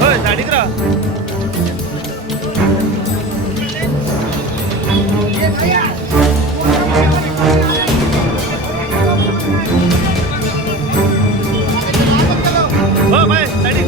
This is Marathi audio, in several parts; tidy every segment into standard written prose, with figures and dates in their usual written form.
होय साडीक रा हो बाय साडी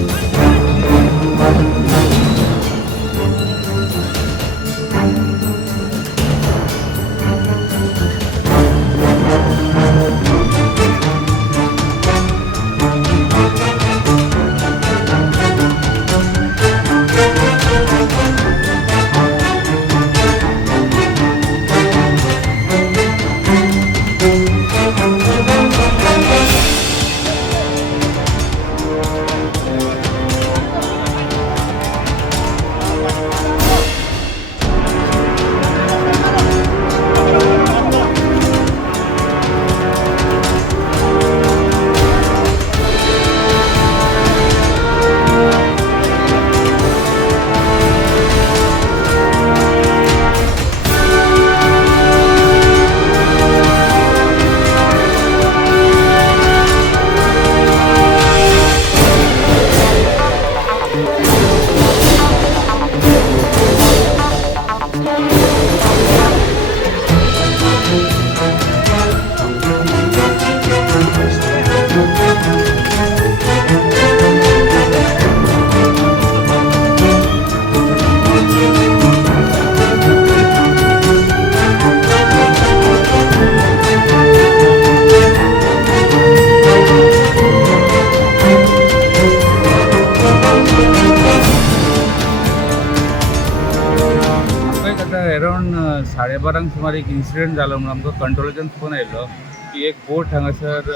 अराउंड 12:30 सुमार एक इन्सिडेंट जालो म्हणून आमकां कंट्रोलाच्यान फोन आयलो की एक बोट हांगासर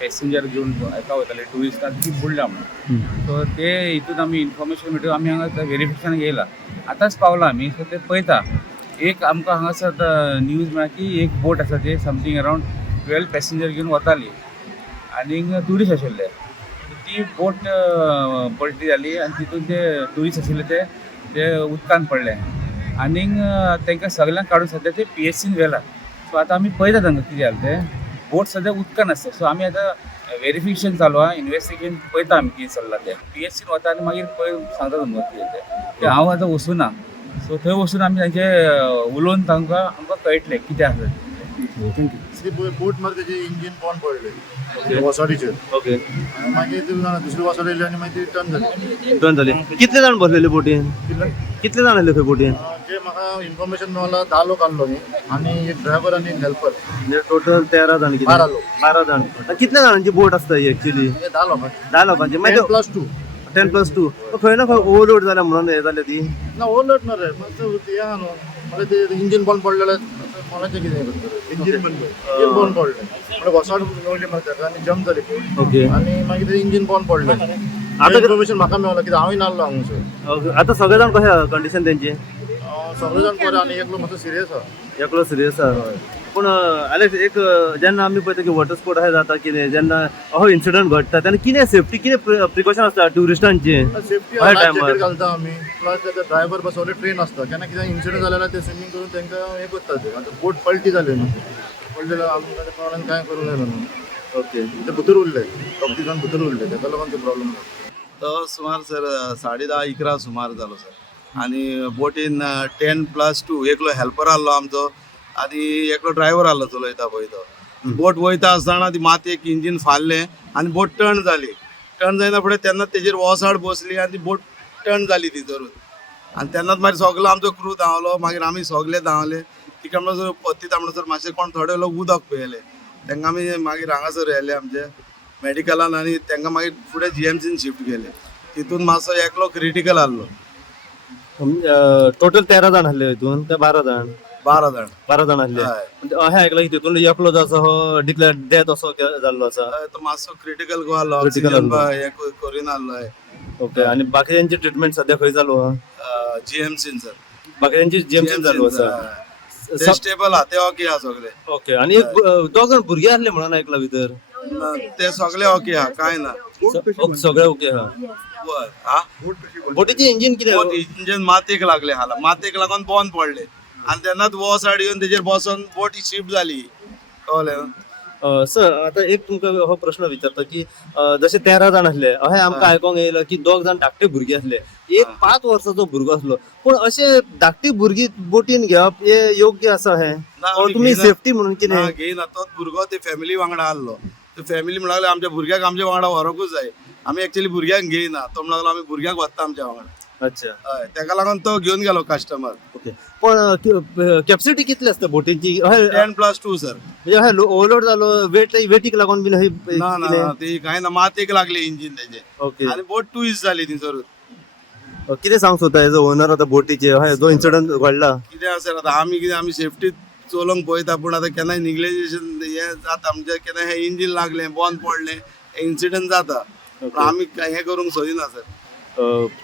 पॅसेंजर घेवन एका वयताले ट्युरिस्टांक ती बुडल्या म्हणून. सो ते हितून आमी इन्फॉर्मेशन मेळटून आमी हांगा व्हेरिफिकेशनाक येयला. आतांच पावला आमी. सो ते पळयता. एक आमकां हांगासर न्यूज मेळ्ळा की एक बोट आसा ते समथींग अराउंड 12 पॅसेंजर घेवन वताली आनीक ट्युरिस्ट आशिल्ले. ती बोट पलटी जाली आनी तितून ते ट्युरिस्ट आशिल्ले ते उदकान पडले आनीक तांकां सगळ्यांक काडून सद्या ते PHCन व्हेला. सो आतां आमी पळयता तांकां कितें जालें तें. बोट सद्या उदकान आसता. सो आमी आतां व्हेरिफिकेशन चालू आहा. इन्वेस्टिगेशन पळयता आमी कितें चल्लां तें. PHCन वता आनी मागीर सांगता तुमकां कितें तें. हांव आतां वचूना. सो थंय वचून आमी तांचे उलोवन तांकां आमकां कळटलें कितें आसा तें. बोट मागीर तेजे इंजीन बंद पडले वसाडीचेर. ओके. आनी मागीर दुसरी वसाड येयली आनी मागीर टर्न जाली. टर्न जाली. कितले जाण बसलेले बोटीन? कितले जाण आसले थंय बोटीन? जे म्हाका इन्फॉर्मेशन मेळ्ळां 10 लोक आहलो न्ही आनी एक ड्रायव्हर आनी एक हेल्पर. म्हणजे टोटल 13 जाण कितें? 12 लोक. 12 जाण. कितले जाणांची बोट आसता ही एक्चुअली? 10 लोकांची. 10 लोकांची. 10+2. 10+2. खंय ना खंय ओव्हरलोड जाल्या म्हणून हे जाल्या ती. ना ओव्हरलोड ना रे. मातसो हे आहा न्हू. मागीर ते इंजीन बंद पडलेलें कोणाचें कितें इंजीन बंद पडलें. म्हणजे वसाड मेळ्ळी म्हाका ताका आनी जम्प जाली. ओके. आनी मागीर ते इंजीन बंद पडलें. आतां इन्फॉर्मेशन म्हाका मेळ्ळां कित्याक हांवूय नासलो हांगासर. ओके. आतां सगळे जाण कशें आसा कंडिशन तेंची? सगळे जाण बरे आनी एकलो मातसो सिरियस आहा. एकलो सिरियस आसा. पूण आलेक्स एक जेन्ना आमी पळयता की वॉटर स्पोर्ट अशें जाता कितें जेन्ना असो इन्सिडंट घडटा तेन्ना कितें सेफ्टी कितें प्रिकॉशन आसता ट्युरिस्टांची? सेफ्टी हय लायफ टायमार. जॅकेट घालता आमी. प्लस ते ड्रायव्हर बसवले ट्रेन आसता. केन्ना कितें इन्सिडंट जाल्यार ते स्विमींग करून तांकां हे करता ते. आतां बोट पलटी जाली न्हू. पडले जाल्यार आमकां त्या प्रॉब्लेम कांय करूंक जायना न्हू. ओके. ते भितर उरले. दोग जाण भितर उरले. ताका लागून ते प्रॉब्लेम जालो. तो सुमार सर 10:30-11 सुमार जालो सर. आनी बोटीन 10+2 एकलो हेल्पर आहलो आमचो आनी एकलो ड्रायव्हर आहलो चलयता पळय तो. बोट वयता आसतना ती मातयेक इंजीन फाल्लें आनी बोट टर्न जाली. टर्न जायना फुडें तेन्ना तेजेर वोसाड बसली आनी ती बोट टर्न जाली ती धरून. आनी तेन्नाच मागीर सगलो आमचो क्रू धांवलो. मागीर आमी सगळे धांवले. तिका म्हणसर पत्तीता म्हणसर मातशें कोण थोडे लोक उदक पियेले. तांकां आमी मागीर हांगासर व्हेले आमचे मेडिकलान आनी तांकां मागीर फुडें GMCन शिफ्ट केले. तितून मातसो एकलो क्रिटिकल आहलो. टोटल 13 जाण आसले हितून ते 12 जाण? 12 जाण. 12 जाण आसले. म्हणजे अशें आयकलां की तितून एकलो जो आसा हो डिक्लेअर डेथ असो जाल्लो आसा. तो मातसो क्रिटिकल गो आहलो. Critical ऑक्सिजन आहलो. हे करीन आहलो. ओके. आनी बाकीच्यांची ट्रिटमेंट सध्या खंय चालू आहा? GMCन सर. बाकीच्यांची GMCन चालू आसा. ते स्टेबल आहा. ते ओके आहा सगळे. ओके. आनी एक दोग जाण भुरगे आसले म्हणून आयकलां भितर. ते सगळे ओके आहा. कांय ना. सगळे ओके आहा. वर हा बोटीची इंजीन कितें? इंजन मातयेक लागले हाला. मातयेक लागून बंद पडले आनी तेन्नाच वोसाड येवन तेजेर बसोन बोट शिफ्ट जाली. कळलें न्हू? सर आता एक तुमकां हो प्रश्न विचारता की जशे 13 जाण असले अशें आमकां आयकोंक येयला की 2 जाण धाकटे भुरगे असले एक 5 वर्साचो भुरगो असलो पूण अशे धाकटी भुरगीं बोटीन घेवप हे योग्य आसा हे ना, Or आमी तुम्ही घेयना. सेफ्टी म्हणून कितें ना घेयना तोच भुरगो ते फॅमिली वांगडा आसलो ते फॅमिली म्हणून लागले आमच्या भुरग्याक आमच्या वांगडा व्हरोंकूच जाय आमी एक्चुअली भुरग्यांक घेयना तो म्हणून लागलो आमी भुरग्याक व्हरता आमच्या वांगडा अच्छा हय तेका लागून तो घेवन गेलो कस्टमर ओके पण कॅपॅसिटी कितली आसता बोटीची म्हणजे 10+2 सर ओव्हरलोड जालो वेटीक लागून बीन हय ना ना ना, ती काय ना मातयेक लागली इंजिन तेजे ओके आणि बोट ट्विस्ट जाली थंयसर कितें सांग सोदता हेजो ओनर आता बोटीचे हय जो इन्सिडंट घडला कितें आसा आता आमी सेफ्टी चलोवंक पळयता पूण आतां केन्नाय निग्लेजेशन हे जाता म्हणजे केन्ना हे इंजिन लागलें बंद पडलें इन्सिडंट जाता पूण आमी हे करूंक सोदिना सर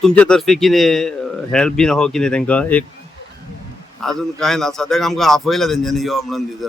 तुमचे तर्फे कितें हेल्प बीन हो कितें तांकां एक अजून काय ना सद्याक आमकां आफयला तेंच्यांनी यो म्हणून न्ही जर